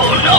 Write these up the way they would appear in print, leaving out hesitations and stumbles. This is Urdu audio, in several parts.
Oh no!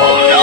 Oh no!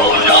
Oh no!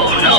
Oh no!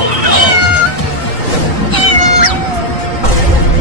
Oh no!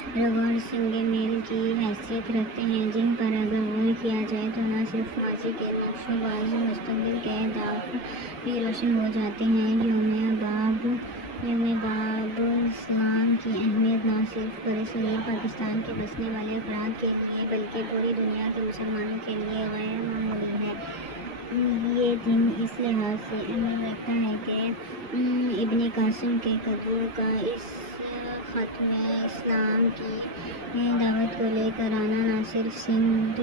Record سنگے میل کی حیثیت رکھتے ہیں، جن پر اگر غور کیا جائے تو نہ صرف ماضی کے نقش و باز مستقبل کے اہداف بھی روشن ہو جاتے ہیں۔ یوم باب اسلام کی اہمیت نہ صرف برصغیر پاکستان کے بسنے والے افراد کے لیے بلکہ پوری دنیا کے مسلمانوں کے لیے غیر معمولی ہے۔ یہ دن اس لحاظ سے اہمیت رکھتا ہے کہ ابن قاسم کے قدموں کا اس ختم اسلام کی دعوت کو لے کر آنا نہ صرف سندھ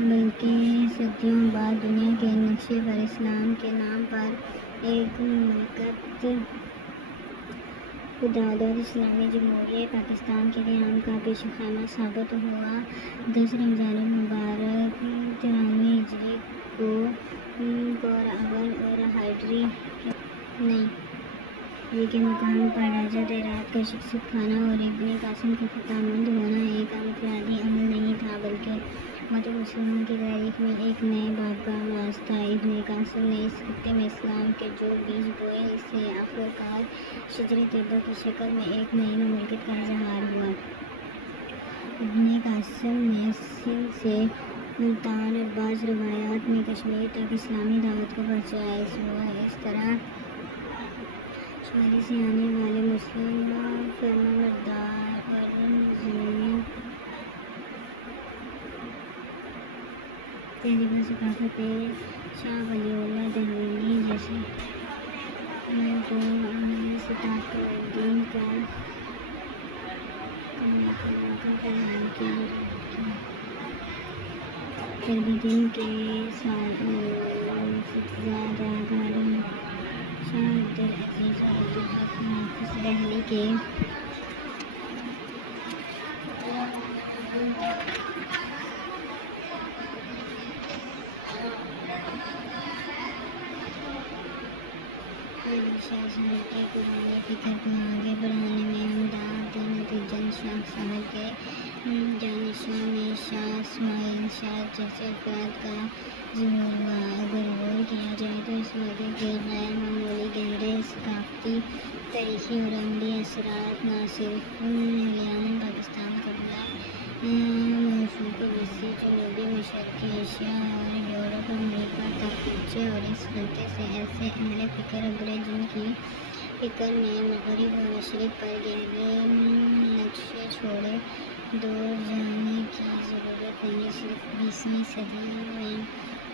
بلکہ صدیوں بعد دنیا کے نقشے پر اسلام کے نام پر ایک مملکت خودداد اور اسلامی جمہوریہ پاکستان کے قیام کا پیش خیمہ ثابت ہوا۔ 10 رمضان المبارک 93 ہجری کو اول اور ہجری کے مقام پر راجہ دیرات کا شخصیت کھانا اور ابن قاسم کا خطہ مند ہونا ایک انفرادی عمل نہیں تھا بلکہ امت مسلمہ کی تاریخ میں ایک نئے باب کا آغاز تھا۔ ابن قاسم نے اس خطے میں اسلام کے جو بیج بوئے، اس سے آخرکار شجر طیبہ کی شکل میں ایک نئی مملکت کا اظہار ہوا۔ ابن قاسم نے سندھ سے ملتان اور بعض روایات میں کشمیر تک اسلامی دعوت کو پہنچایا۔ اس طرح شمالی سے آنے والے مسلم فرمانبردار اور زمین تہذیب و ثقافت شاہ ولی اللہ دہلوی جیسے کو ستاق الدین کا قیام کیا۔ دن کے زیادہ گارم شاہ عبدالعزیز اور عبدالحق محافظ دہلی کے شاہ صاحب کے قرآنی فکر کو آگے بڑھانے میں امداد دی۔ نتیجتاً شاہ صاحب کے جانشینوں میں شاہ اسماعیل شاہ جیسے افراد کا ظہور ہوا۔ اگر غور کیا جائے تو اس واقعے کے غیر معمولی گہرے ثقافتی، تاریخی اور عملی اثرات نہ صرف اہلیان پاکستان قبلہ موصوف وسیع جنوبی مشرقی ایشیا اور یورپ امریکہ تک پہنچے اور اس خطے سے ایسے اہل فکر ابھرے جن کی فکر میں مغرب و مشرق پر گہرے نقشے چھوڑے۔ دور جانے کی ضرورت نہیں، صرف 20ویں صدی میں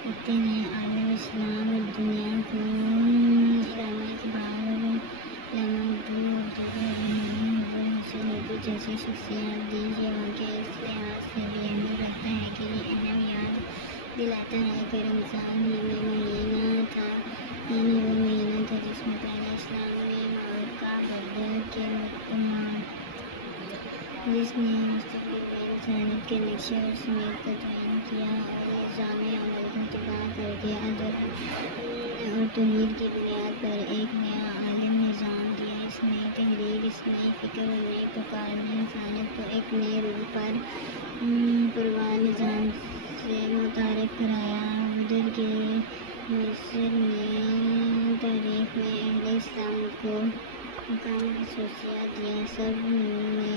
خطے نے عالم اسلام اور دنیا کو علامہ اقبال، علامہ اقبال اور دیگر روحانی حضرت حسین ندوی جیسی شخصیات دی۔ یہ واقعہ اس لحاظ سے بھی اہمیت رکھتا ہے کہ یہ اہم یاد دلاتا ہے کہ رمضان ہی وہ مہینہ تھا جس میں پہلا اسلامی معرکہ بدر کے جس نے مستقبل میں انسانیت کے نقشے اور سمت کا تعین کیا اور نظام عمل کو تباہ کر کے عدل اور توحید کی بنیاد پر ایک نیا عالم نظام دیا۔ اس نئی تحریک، اس نئی فکر اور نئی پکار نے انسانیت کو ایک نئے روح پر پرواں نظام سے متعارف کرایا۔ بدر کے مؤثر نے تاریخ میں اہل اسلام کو مقام خصوصیت دیا۔ سب نے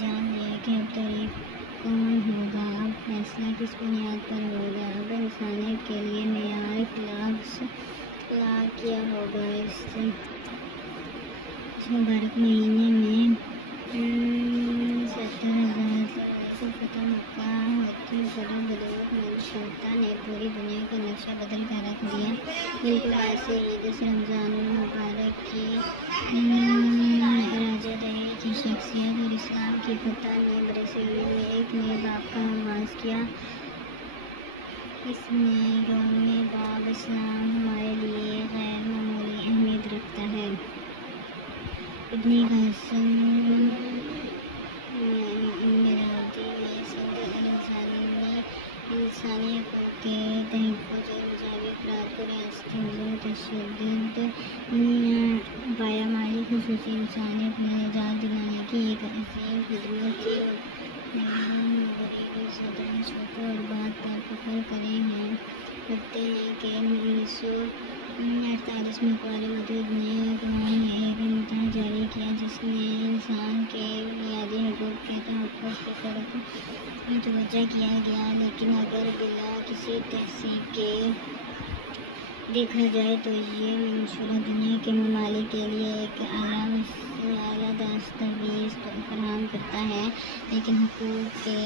جان لیا کہ اب تاریخ کون ہوگا، اب فیصلہ کس بنیاد پر ہوگا، اب انسانیت کے لیے معیار اخلاق کیا ہوگا۔ اس مبارک مہینے میں 70,000 سے فتح مکہ ہوتی بدولت منشورتا نے پوری دنیا کا نقشہ بدل کر رکھ دیا۔ بالکل ایسے ہی 10 رمضان المبارک کی راجہ دہی کی شخصیت اور اسلام کی فتح نے برصغیر میں ایک نئے باب کا آغاز کیا۔ اس میں یوم باب اسلام ہمارے لیے غیر معمولی اہمیت رکھتا ہے۔ ابن قاسم میرادی نے سندھ انسانی حقوق کے تحفظ اور مذہبی افراد کو ریاستی نظم تشدد پایمالی خصوصی انسانیت میں نجات دلانے کی ایک عظیم خدمت کی۔ مغربی صدر اس چھوٹے اور بات پر فخر کرتے ہیں کہ 1948 میں اقوام متحدہ نے ایک انتہا جاری کیا جس نے انسان کے متوجہ کیا گیا، لیکن اگر بلا کسی تحقیق کے دیکھا جائے تو یہ منصورہ دنیا کے ممالک کے لیے ایک اعلیٰ دستاویز فراہم کرتا ہے، لیکن حقوق کے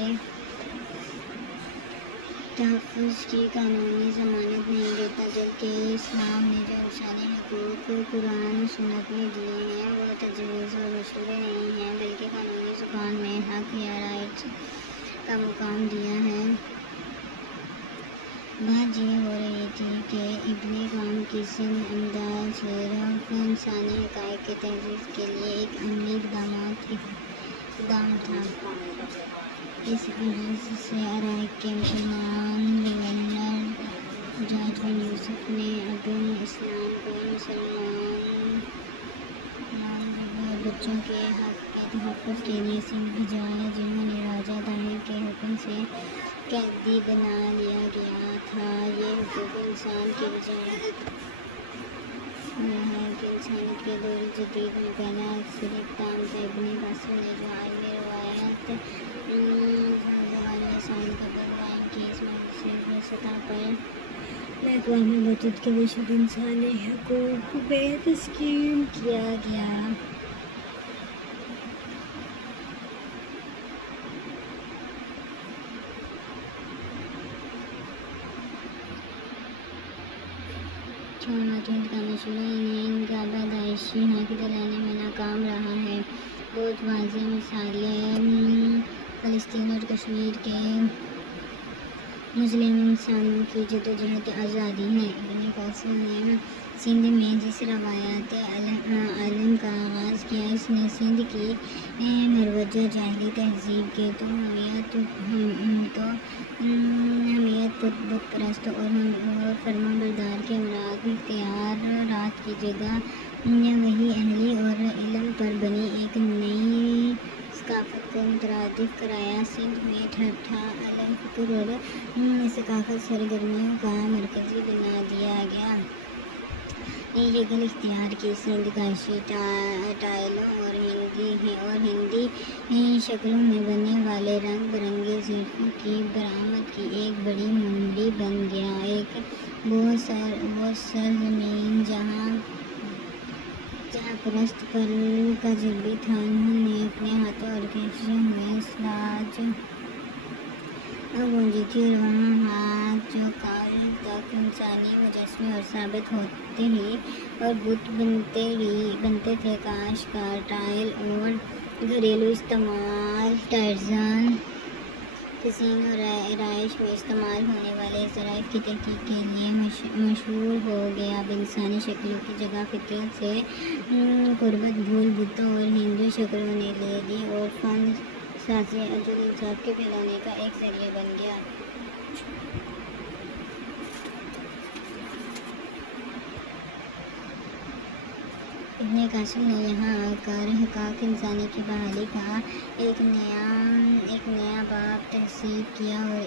تحفظ کی قانونی ضمانت نہیں دیتا، جبکہ اسلام نے جو انسانی حقوق قرآن و سنت میں دیے ہیں وہ تجویز اور مشورے نہیں ہیں، بلکہ قانونی زبان میں حق یا رائٹ کا مقام دیا ہے۔ بات یہ ہو رہی تھی کہ ابن قیم کی سند امداد صرف انسانی حقائق کے تحفظ کے لیے ایک عملی اقدام تھا۔ اس غرض سے عراق کے مسلمان گورنر جج بن یوسف نے ابن اسلام کو مسلمان اور بچوں کے حق کے تحفظ کے لیے سندھ بھیجوایا، جنہوں نے راجہ طاہر کے حکم سے قیدی بنا لیا گیا تھا۔ یہ حقوق انسان کی بجائے ہے کہ انسانیت کے دور جدید میں پہلا اکثر اقدام تھا۔ ابن قاسم نے جو عالمی روایت زبان مسائل کا بیان کی، اس منصوبہ سطح پر اقوام متحدہ کے وسط انسانی حقوق میں تسلیم کیا گیا۔ اقوام متحدہ کا مشورہ انہیں ان کا پاداشی حق دلانے میں ناکام رہا ہے۔ بہت واضح مثالیں فلسطین اور کشمیر کے مظلوم انسانوں کی جدوجہد آزادی ہیں۔ ابن قاسم نے سندھ میں جس روایت علم کا آغاز کیا، اس نے سندھ کی مروجہ جاہلی تہذیب کے تو حمیت بت پرست اور فرما بردار کے امراض اختیارات کی جگہ وحی اہلی اور علم پر بنی ایک نئی ثقافت کو مترادف کرایا۔ سندھ میں ٹھٹھا علم، فکر اور ثقافت سرگرمیوں کا مرکز بنا دیا گیا۔ یہ شکل اختیار کی سندھ کاشی ٹائلوں اور ہندی شکلوں میں بننے والے رنگ برنگے ظرفوں کی برآمد کی ایک بڑی منڈی بن گیا، ایک وہ سرزمین جہاں پرست پر کا جبری تھا۔ انہوں نے اپنے ہاتھوں اور کشے ہوئے اسلاج گونجی تھی، اور وہاں ہاتھ جو کال تک انسانی مجسمے اور ثابت ہوتے ہی اور بت بنتے تھے۔ کاشتکار ٹائل اور گھریلو استعمال ٹائرزن تزئین اور رہائش میں استعمال ہونے والے ظرائف کی تحقیق کے لیے مشہور ہو گیا۔ اب انسانی شکلوں کی جگہ فطرت سے قربت بھول بتوں اور ہندو شکلوں نے لے لی، اور فن سازی عدل انصاف کے پھیلانے کا ایک ذریعہ بن گیا۔ ابن قاسم نے یہاں آ کر حقائق انسانی کی بحالی کا ایک نیا باب تحسیس کیا، اور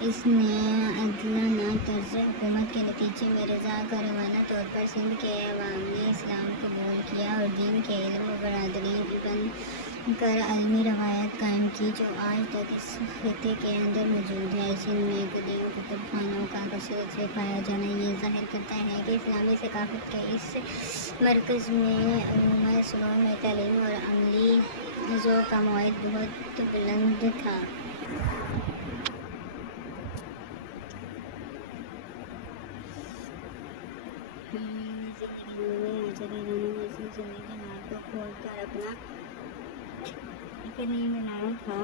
اس نے عادلانہ طرز حکومت کے نتیجے میں رضا کارانہ طور پر سندھ کے عوام نے اسلام قبول کیا اور دین کے علم و برادری بن کر عالمی روایت قائم کی، جو آج تک اس خطے کے اندر موجود ہے۔ سندھ میں قدیم کتب خانوں کا کثرت سے پایا جانا یہ ظاہر کرتا ہے کہ اسلامی ثقافت کے اس مرکز میں علوم سنون میں تعلیمی اور عملی ذوق کا معیار بہت بلند تھا۔ زندگی میں راجہ گھرانوں نے اپنی زندگی ہار کو کھول کر اپنا نہیں بنایا تھا۔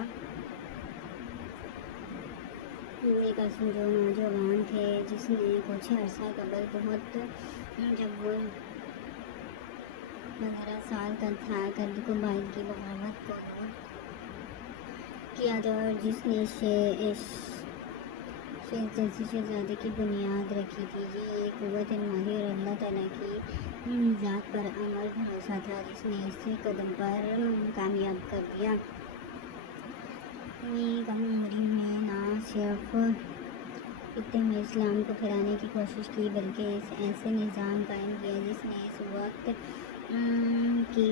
ابن قاسم جو نوجوان تھے، جس نے کچھ عرصہ قبل جب وہ 15 سال کا تھا، کرد کو باعث کی بغاوت کو دور کیا تھا، اور جس نے جیسی شہزادی کی بنیاد رکھی تھی۔ یہ ایک قوت مالی اور اللہ تعالیٰ کی ذات پر عمل بھروسہ تھا، جس نے اسے قدم پر کامیاب کر دیا۔ کم عمری میں نہ صرف خطے میں اسلام کو پھیلانے کی کوشش کی، بلکہ ایک ایسے نظام قائم کیا جس نے اس وقت کی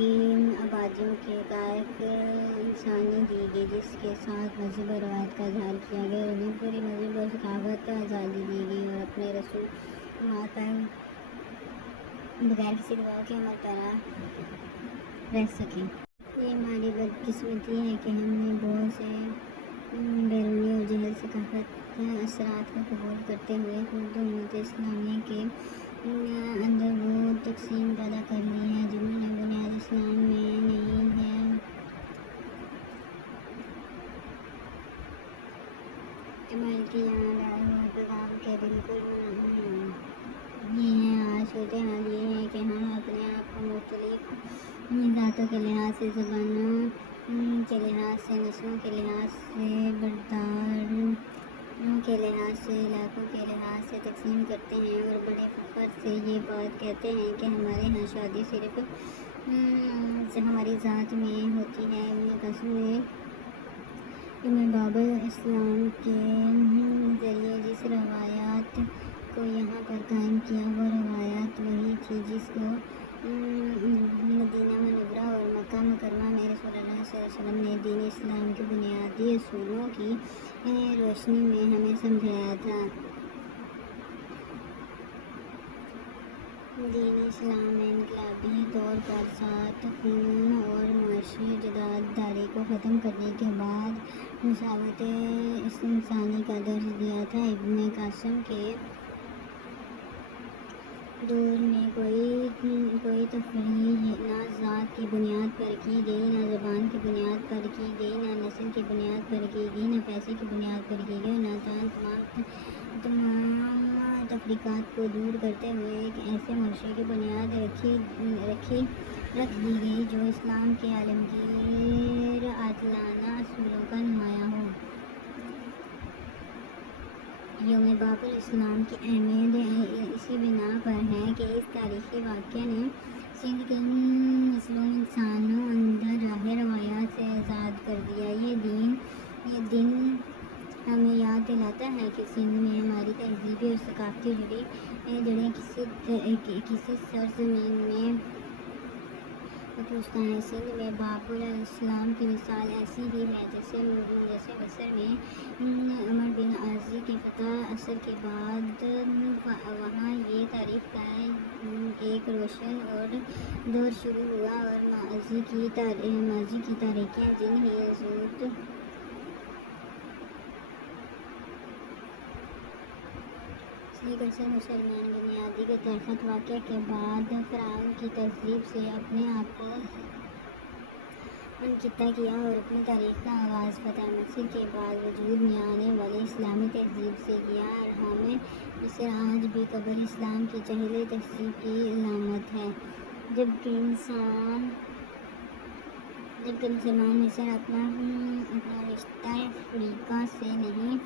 وادیوں کا ایک انسانی دی گئی جس کے ساتھ مذہب اور روایت کا اظہار کیا گیا اور انہیں پوری مذہب اور ثقافت کا آزادی دی گئی اور اپنے رسول پر بغیر کسی دباؤ کے عمل پیرا رہ سکیں۔ یہ ہماری بدقسمتی ہے کہ ہم نے بہت سے بیرونی اور جہل ثقافت اثرات کو قبول کرتے ہوئے خود امت اسلامیہ کے اندر وہ تقسیم پیدا کر لی ہے جنہوں نے بنیاد اسلام میں نہیں ہے۔ بلکہ یہاں لایا ہوا پیغام کے بالکل یہ ہے۔ آج صورتحال یہ ہے کہ ہم اپنے آپ کو مختلف ذاتوں کے لحاظ سے، زبانوں کے لحاظ سے، نسلوں کے لحاظ سے، برداروں کے لحاظ سے، علاقوں کے لحاظ سے تقسیم کرتے ہیں اور بڑے فخر سے یہ بات کہتے ہیں کہ ہمارے ہاں شادی صرف ہماری ذات میں ہوتی ہے۔ ابن قاسم نے باب اسلام کے ذریعے جس روایات کو یہاں پر قائم کیا وہ روایات وہی تھی جس کو مدینہ منورہ اور مکہ مکرمہ میں رسول اللہ صلی اللہ علیہ وسلم نے دین اسلام کے بنیادی اصولوں کی روشنی میں ہمیں سمجھایا تھا۔ دین اسلام میں انقلابی طور پر سات خون اور معاشی جداداری کو ختم کرنے کے بعد مساوات انسانی کا درس دیا تھا۔ ابن قاسم کے دور میں کوئی تفریق نہ ذات کی بنیاد پر کی گئی، نہ زبان کی بنیاد پر کی گئی، نہ نسل کی بنیاد پر کی گئی، نہ پیسے کی بنیاد پر کی گئی، نہ تمام تفریقات کو دور کرتے ہوئے ایک ایسے معاشرے کی بنیاد رکھ دی گئی جو اسلام کے عالمگیر عادلانہ اصولوں کا نمایاں ہو۔ یوم باب الاسلام کی اہمیت اسی بنا پر ہے کہ اس تاریخی واقعے نے سندھ کے نسلوں انسانوں اندر راہ روایات سے آزاد کر دیا۔ یہ دن ہمیں یاد دلاتا ہے کہ سندھ میں ہماری تہذیبی اور ثقافتی جڑیں کسی سرزمین میں مفروض ہیں۔ سندھ میں باب الاسلام کی مثال ایسی ہی ہے جیسے مصر میں عمر بن عاص کی فتح اثر کے بعد وہاں یہ تاریخ کا ایک روشن اور دور شروع ہوا اور ماضی کی تاریخیاں جن ہی زود مسلمان بنیادی طاقت واقعہ کے بعد فرعون کی تہذیب سے اپنے آپ کو منقطع کیا اور اپنی تاریخ کا آغاز فتح مصر کے بعد وجود میں آنے والی اسلامی تہذیب سے کیا۔ ارحام مصر آج بھی قبل اسلام کی جاہلی تہذیب کی علامت ہے۔ جبکہ مسلمان مصر اپنا رشتہ افریقہ سے نہیں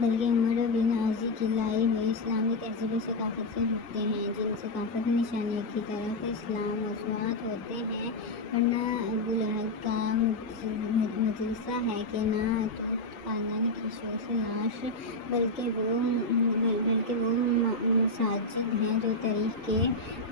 بلکہ عمر بن عاص کی لائی ہوئی اسلامی تہذیب و ثقافت سے جڑتے ہیں، جن ثقافتی نشانیوں کی طرف اسلام موسوعات ہوتے ہیں۔ ورنہ ابولہب کا مدرسہ ہے کہ نہ توت خاندان کی شوخ لاش بلکہ وہ مساجد ہیں جو تاریخ کے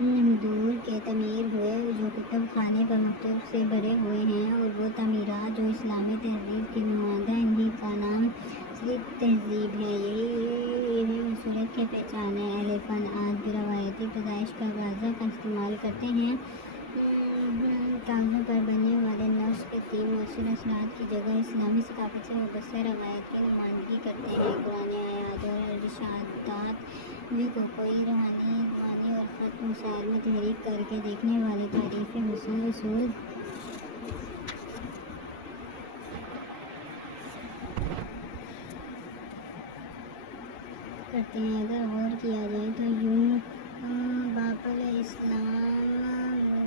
حضور کے تعمیر ہوئے، جو کتب خانے پر مکتوب سے بھرے ہوئے ہیں، اور وہ تعمیرات جو اسلامی تہذیب کی نمائندہ انہی کا نام اصلی تہذیب ہے۔ یہی مسوریت کی پہچان ہے۔ اہل فن آج بھی روایتی پیدائش کا اندازہ کا استعمال کرتے ہیں۔ کاغذوں پر بننے والے نقش کے مؤثر اثرات کی جگہ اسلامی ثقافت سے وابستہ روایت کی نمائندگی کرتے ہیں۔ قرآن آیات اور ارشادات بھی کوئی روحانی اور خط مسائل میں تحریک کر کے دیکھنے والے تعریفی اصول کرتے ہیں۔ اگر غور کیا جائے تو یوں باب الاسلام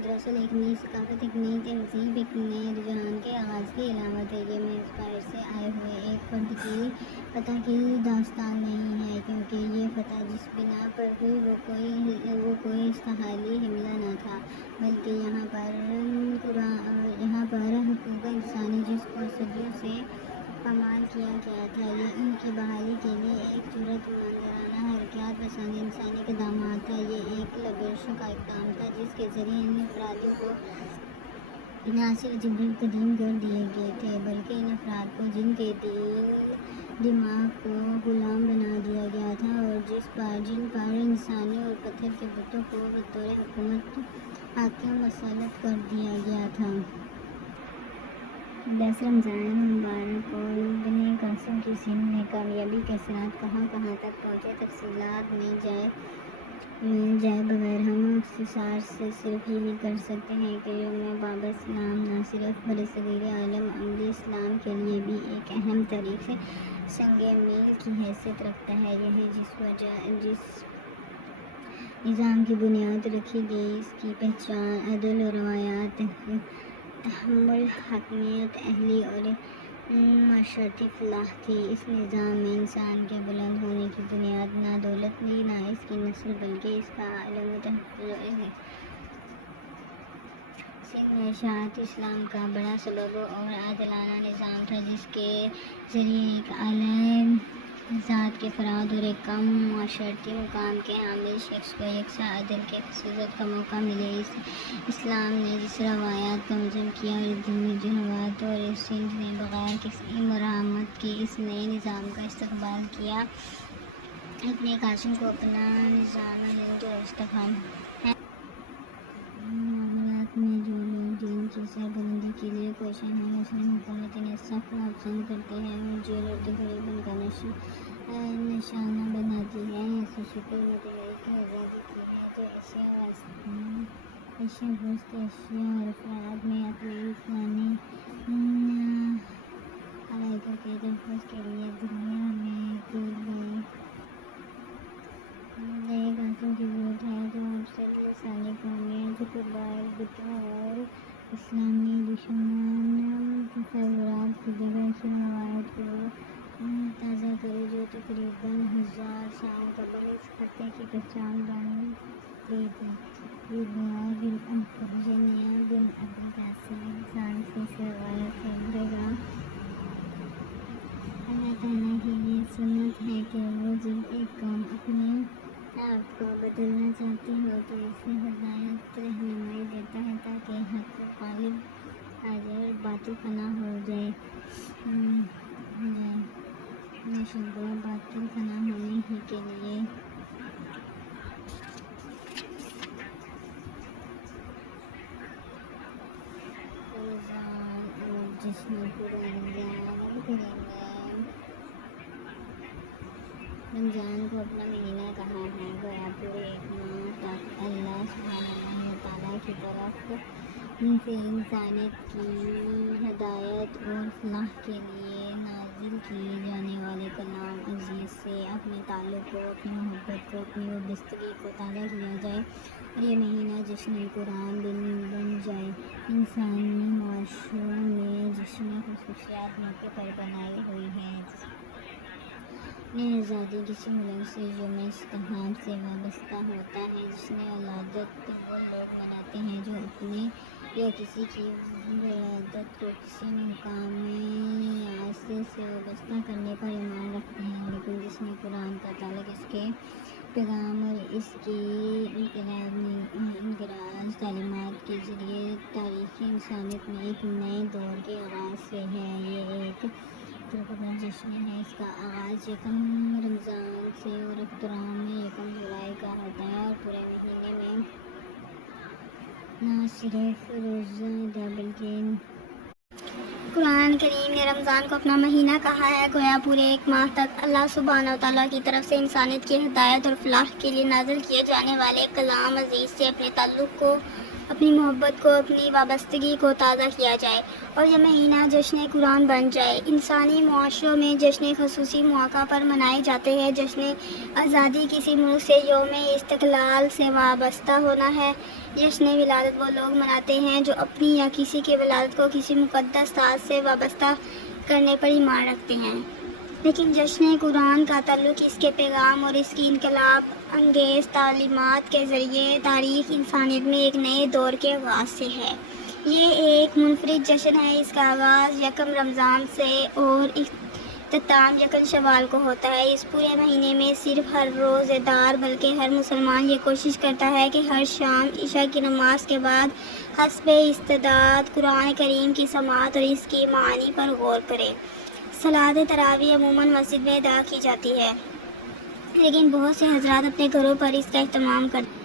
دراصل ایک نئی ثقافت، ایک نئی تہذیب، ایک نئے رجحان کے آغاز کی علامت ہے۔ یہ میز باہر سے آئے ہوئے ایک فرد کی فتح کی داستان نہیں ہے، کیونکہ یہ فتح جس بنا پر ہوئی وہ کوئی استحالی حملہ نہ تھا، بلکہ یہاں پر حقوق انسانی جس کو صدیوں سے پامال کیا گیا تھا۔ یہ ان کی بحالی کے لیے ایک جرأت مندانہ حرکات پسند انسانی اقدامات تھا۔ یہ ایک لغزش کا اقدام تھا جس کے ذریعے ان افراد کو نہ صرف جبری قدیم کر دیے گئے تھے بلکہ ان افراد کو جن کے دل دماغ کو غلام بنا دیا گیا تھا اور جن پر انسانی اور پتھر کے بتوں کو بطور حکومت حاکم مسلط کر دیا گیا تھا۔ 10 رمضان مبارک کو ابن قاسم کی سندھ میں کامیابی کے ساتھ کہاں کہاں تک پہنچے، تفصیلات میں جائے بغیر ہم اختصار سے صرف یہی کر سکتے ہیں کہ یوم باب اسلام نہ صرف برصغیر عالم عملی اسلام کے لیے بھی ایک اہم تاریخی سنگ میل کی حیثیت رکھتا ہے۔ یہ جس نظام کی بنیاد رکھی گئی اس کی پہچان عدل و روایات، تحمل، حاکمیت، اہلی اور معاشرتی فلاح تھی۔ اس نظام میں انسان کے بلند ہونے کی بنیاد نہ دولت تھی، نہ اس کی نسل، بلکہ اس کا علم و تحفظ۔ سندھ میں اشاعت اسلام کا بڑا سبب اور عادلانہ نظام تھا جس کے ذریعے ایک اعلیٰ ذات کے فرد اور ایک کم معاشرتی مقام کے حامل شخص کو یکساں عدل کے خصوصیت کا موقع ملے۔ اسلام نے جس روایات کا مذہب کیا اور جنوات اور سندھ نے بغیر کسی مراعات کے اس نئے نظام کا استقبال کیا۔ ابن قاسم کو اپنا نظام ہند درست تھا۔ معاملات میں جو لوگ دین کی سربلندی کے لیے کوشاں ہیں، مسلم حکومت انہیں سخت ناپسند کرتے ہیں اور جیل اور تقریباً کا نشانہ بناتی ہے۔ ایسی شکل متحرک کی آزادی کی ہے جو ایشیا وسط ایشیا اور افراد میں اپنے انسانی حقائق کے تحفظ کے لیے دنیا میں کی گئی نئے قاسم کی ضرورت ہے جو افسر لسانی قومیت، قبائل، بتوں اور اسلامی دشمن تصورات کی جگہ ایسی روایت کو تازہ کرے جو تقریباً 1000 سال قبل اس خطے کی پہچان بن گئی تھی۔ یہ دعا بالانفرجنیا بن ابوالقاسم انسان سے اس روایت سے ابھرے گا۔ اللہ تعالیٰ کی یہ سنت ہے کہ وہ جب ایک قوم اپنے آپ کو بدلنا چاہتی ہو تو اسے ہدایت رہنمائی دیتا ہے تاکہ حق غالب آ جائے اور باطل فنا ہو جائے۔ بے شک باطل فنا ہونے ہی کے لیے رمضان اور جشن رمضان کو اپنا مہینہ کہا ہے، گویا پورے ایک ماہ تک اللہ سبحانہ وتعالیٰ کی طرف سے انسانیت کی ہدایت اور فلاح کے لیے نازل کیے جانے والے کلام عزیز سے اپنے تعلق کو، اپنی محبت کو، اپنی وابستگی کو تازہ کیا جائے اور یہ مہینہ جشن قرآن بن جائے۔ انسانی معاشروں میں جشن خصوصیات موقع پر بنائی ہوئی ہے۔ اپنی آزادی کسی ملک سے یوم استحقاق سے وابستہ ہوتا ہے۔ جشن ولادت وہ لوگ مناتے ہیں جو اپنے یا کسی کی ولادت کو کسی مقامی عاصر سے وابستہ کرنے پر ایمان رکھتے ہیں، لیکن جشن قرآن کا تعلق اس کے پیغام اور اس کی انقراض تعلیمات کے ذریعے تاریخی انسانیت میں ایک نئے دور کے آغاز سے ہے۔ یہ ایک پرقدر جشن ہے۔ اس کا آغاز یکم رمضان سے اور اختتام میں یکم جولائی کا ہوتا ہے اور پورے مہینے میں نہ صرف روزہ ادا بلکہ قرآن کریم نے رمضان کو اپنا مہینہ کہا ہے، گویا پورے ایک ماہ تک اللہ سبحانہ وتعالیٰ کی طرف سے انسانیت کی ہدایت اور فلاح کے لیے نازل کیے جانے والے کلام عزیز سے اپنے تعلق کو، اپنی محبت کو، اپنی وابستگی کو تازہ کیا جائے اور یہ مہینہ جشن قرآن بن جائے۔ انسانی معاشروں میں جشن خصوصی مواقع پر منائے جاتے ہیں۔ جشن آزادی کسی ملک سے یوم استقلال سے وابستہ ہونا ہے۔ جشن ولادت وہ لوگ مناتے ہیں جو اپنی یا کسی کی ولادت کو کسی مقدس ذات سے وابستہ کرنے پر ایمان رکھتے ہیں، لیکن جشن قرآن کا تعلق اس کے پیغام اور اس کی انقلاب انگیز تعلیمات کے ذریعے تاریخ انسانیت میں ایک نئے دور کے آغاز سے ہے۔ یہ ایک منفرد جشن ہے۔ اس کا آغاز یکم رمضان سے اور اختتام یکم شوال کو ہوتا ہے۔ اس پورے مہینے میں صرف ہر روزہ دار بلکہ ہر مسلمان یہ کوشش کرتا ہے کہ ہر شام عشاء کی نماز کے بعد حسب استطاعت قرآن کریم کی سماعت اور اس کی معانی پر غور کرے۔ صلاۃ تراویح عموماً مسجد میں ادا کی جاتی ہے، لیکن بہت سے حضرات اپنے گھروں پر اس کا اہتمام کرتے ہیں،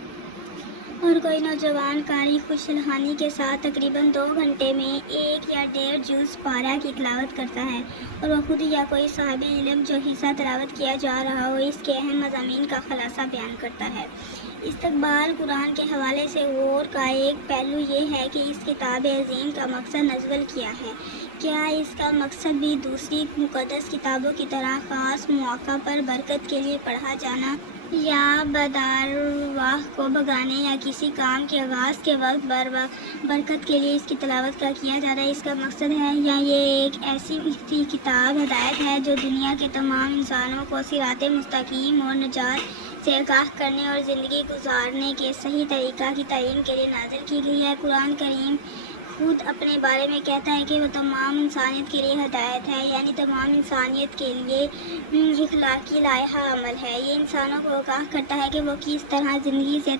اور کوئی نوجوان قاری خوش الحانی کے ساتھ تقریباً 2 گھنٹے میں 1 یا 1.5 جز پارہ کی تلاوت کرتا ہے، اور وہ خود یا کوئی صاحب علم جو حصہ تلاوت کیا جا رہا ہو اس کے اہم مضامین کا خلاصہ بیان کرتا ہے۔ استقبال قرآن کے حوالے سے غور کا ایک پہلو یہ ہے کہ اس کتاب عظیم کا مقصد نزول کیا ہے۔ کیا اس کا مقصد بھی دوسری مقدس کتابوں کی طرح خاص مواقع پر برکت کے لیے پڑھا جانا یا بدارواہ کو بھگانے یا کسی کام کے آغاز کے وقت برکت کے لیے اس کی تلاوت کا کیا جانا اس کا مقصد ہے، یا یہ ایک ایسی کتاب ہدایت ہے جو دنیا کے تمام انسانوں کو صراط مستقیم اور نجات سے آگاہ کرنے اور زندگی گزارنے کے صحیح طریقہ کی تعلیم کے لیے نازل کی گئی ہے؟ قرآن کریم خود اپنے بارے میں کہتا ہے کہ وہ تمام انسانیت کے لیے ہدایت ہے، یعنی تمام انسانیت کے لیے اخلاقی لائحہ عمل ہے۔ یہ انسانوں کو آگاہ کرتا ہے کہ وہ کس طرح زندگی سے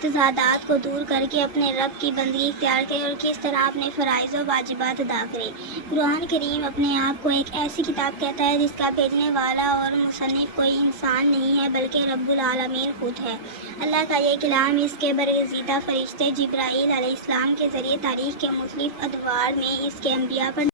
تضادات کو دور کر کے اپنے رب کی بندگی اختیار کرے اور کس طرح اپنے فرائض و واجبات ادا کرے۔ قرآن کریم اپنے آپ کو ایک ایسی کتاب کہتا ہے جس کا بھیجنے والا اور مصنف کوئی انسان نہیں ہے بلکہ رب العالمین خود ہے۔ اللہ کا یہ کلام اس کے برگزیدہ فرشتے جبرائیل علیہ السلام کے ذریعے تاریخ کے مختلف ادوار میں اس کے انبیاء پر